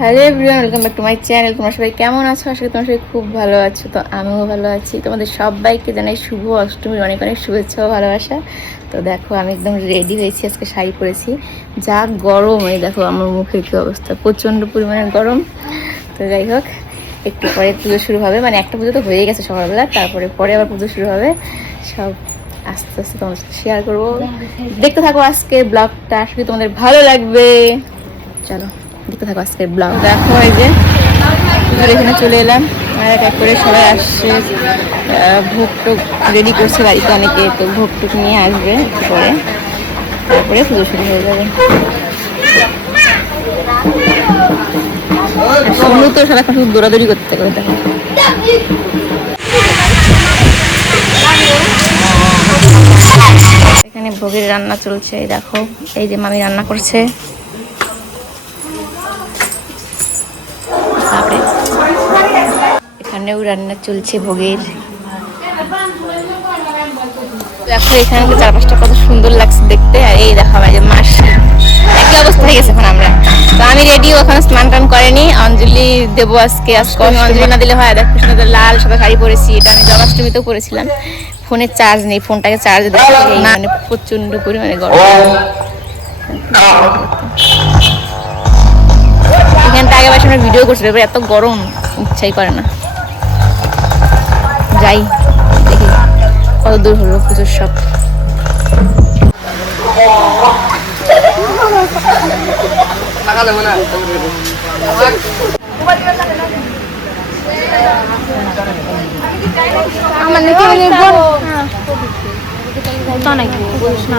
Hello everyone, welcome back to my channel. তোমার সবাই কেমন আছো? আসলে তোমার সবাই খুব ভালো আছো। তো আমিও ভালো আছি। তোমাদের সবাইকে জানাই শুভ অষ্টমীর অনেক অনেক শুভেচ্ছা ভালোবাসা। তো দেখো, আমি একদম রেডি হয়েছি, আজকে শাড়ি পরেছি। যা গরম, এই দেখো আমার মুখের কি অবস্থা। প্রচণ্ড পরিমাণে গরম। তো যাই হোক, একটু পরে পুজো শুরু হবে। মানে একটা পুজো তো হয়ে গেছে সকালবেলা, তারপরে পরে আবার পুজো শুরু হবে। সব আস্তে আস্তে তোমাদের সাথে শেয়ার করব। দেখতে থাকো আজকে ব্লগটা। করি তোমাদের ভালো লাগবে। চলো। দেখতে থাকো আজকের ব্লগ। দেখো এই যে এখানে চলে এলাম। আর এক করে সবাই আসছে। ভোগ টোক রেডি করছে বাড়িতে অনেকে, তো ভোগ টোক নিয়ে আসবে পরে। তারপরে পুজো শুরু হয়ে যাবে। তো সারাক্ষণ শুধু দৌড়াদৌড়ি করতে থাকে দেখো। এখানে ভোগের রান্না চলছে দেখো। এই যে মামি রান্না করছে। এখানেও রান্না চলছে ভোগের। দেখো এখানে চারপাশটা কত সুন্দর লাগছে দেখতে আর এই দেখো আমার যে মাসি। একই অবস্থা হয়ে গেছে এখন আমরা। তো আমি রেডি ওখানে স্নান টান করেনি। অঞ্জলি দেবো আজকে আজকে আমি অঞ্জলি না দিলে হয় দেখো সুন্দর লাল সাদা শাড়ি পরেছি এটা আমি জন্মাষ্টমীতেও পরেছিলাম। ফোনে চার্জ নেই ফোনটাকে চার্জ দিতে মানে প্রচণ্ড পরিমাণে গরম। এখানটা আগে বাসে আমরা ভিডিও এবার এত গরম ইচ্ছাই করে না। যাই। দেখি কত দূর হলো পুজোর সব। আমার নাকি অনেক বড় তো নাকি? না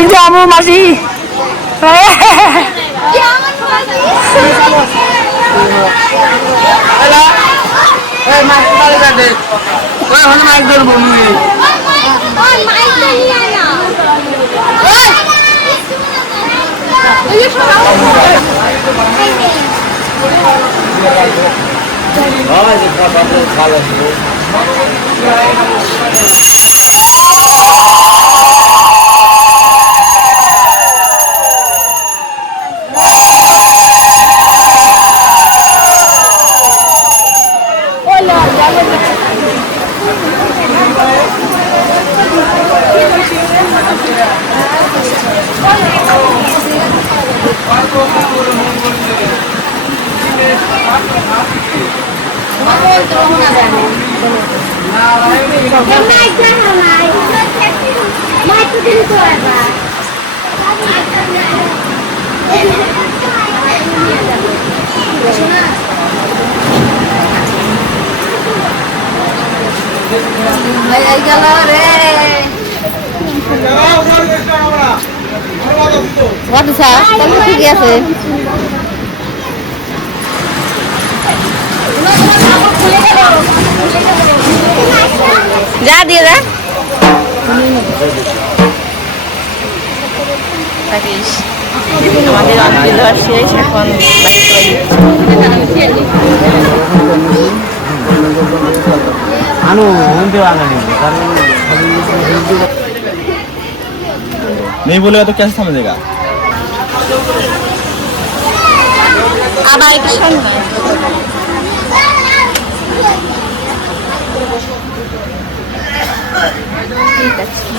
কই যে হয় পিছনে টাকা রাখি মাসি যাব মাসি কত স্যার তাহলে তো ঠিকই আছে যা দিয়ে যা থাকিস আমাদের অঞ্জলি দেওয়ার শেষ এখন আনো হইতে ভালো নেই नहीं बोलेगा तो कैसे समझेगा আবার একটু ঠিক আছে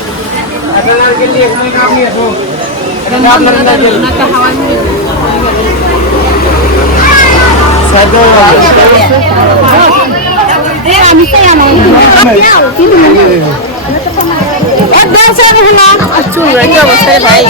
চুল কি অবস্থা রে ভাই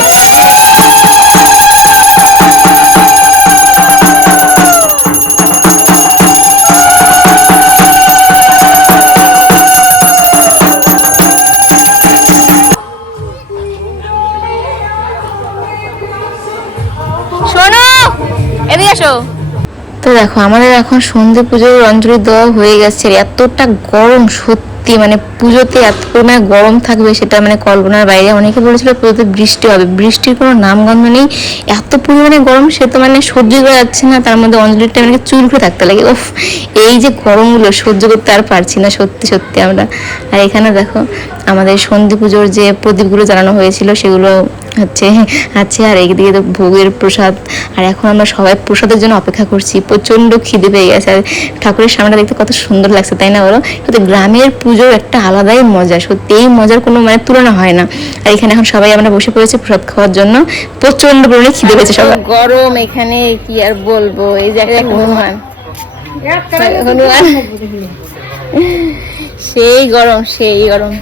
তো দেখো, আমাদের এখন সন্ধে পুজোর অঞ্জলি দেওয়া হয়ে গেছে। এতটা গরম, সত্যি মানে পুজোতে এত পরিমাণে গরম থাকবে সেটা মানে কল্পনার বাইরে। অনেকে বলেছিল পুজোতে বৃষ্টি হবে। বৃষ্টির কোনো নামগন্ধ নেই। এত পরিমাণে গরম, সে তো মানে সহ্য করা যাচ্ছে না। তার মধ্যে অঞ্জলির টাইমে চুল করে থাকতে লাগে। উফ, এই যে গরমগুলো সহ্য করতে আর পারছি না সত্যি সত্যি আমরা। আর এখানে দেখো, আমাদের সন্ধি পুজোর যে প্রদীপগুলো জ্বালানো হয়েছিল, সেগুলো হচ্ছে, আছে। আর একদিকে তো ভোগের প্রসাদ আর এখন আমরা সবাই প্রসাদের জন্য অপেক্ষা করছি। প্রচণ্ড খিদে পেয়ে গেছে। আর ঠাকুরের সামনে দেখতে কত সুন্দর লাগছে তাই না বলো? কিন্তু গ্রামের পুজোর একটা আলাদাই মজা সত্যি এই মজার কোনো মানে তুলনা হয় না। আর এখানে এখন সবাই আমরা বসে পড়েছি প্রসাদ খাওয়ার জন্য। প্রচণ্ড পরিমাণে খিদে পেয়েছে সবাই। গরম এখানে কি আর বলব? এই যে একটা হনুমান। হনুমান। সেই গরম সেই গরম।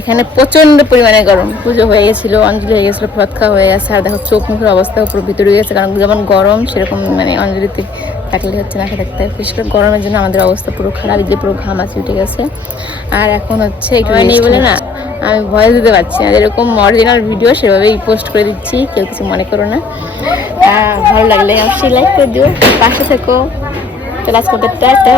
এখানে প্রচণ্ড পরিমাণে গরম। পুজো হয়ে গেছিল অঞ্জলি হয়ে গেছিল খাওয়া হয়ে গেছে আর দেখো চোখ মুখের অবস্থা পুরো ভিতরে গেছে কারণ যেমন গরম সেরকম মানে অঞ্জলিতে থাকলে হচ্ছে না থাকতে। বিশেষ করে গরমের জন্য আমাদের অবস্থা পুরো খারাপ যে পুরো ঘাম আছে উঠে গেছে। আর এখন হচ্ছে একটু নেই বলে না আমি ভয়েস দিতে পারছি না যেরকম অরিজিনাল ভিডিও সেভাবেই পোস্ট করে দিচ্ছি কেউ কিছু মনে করো না। ভালো লাগলে অবশ্যই লাইক করে দিও পাশে থেকো। চলে আজকে টাটা।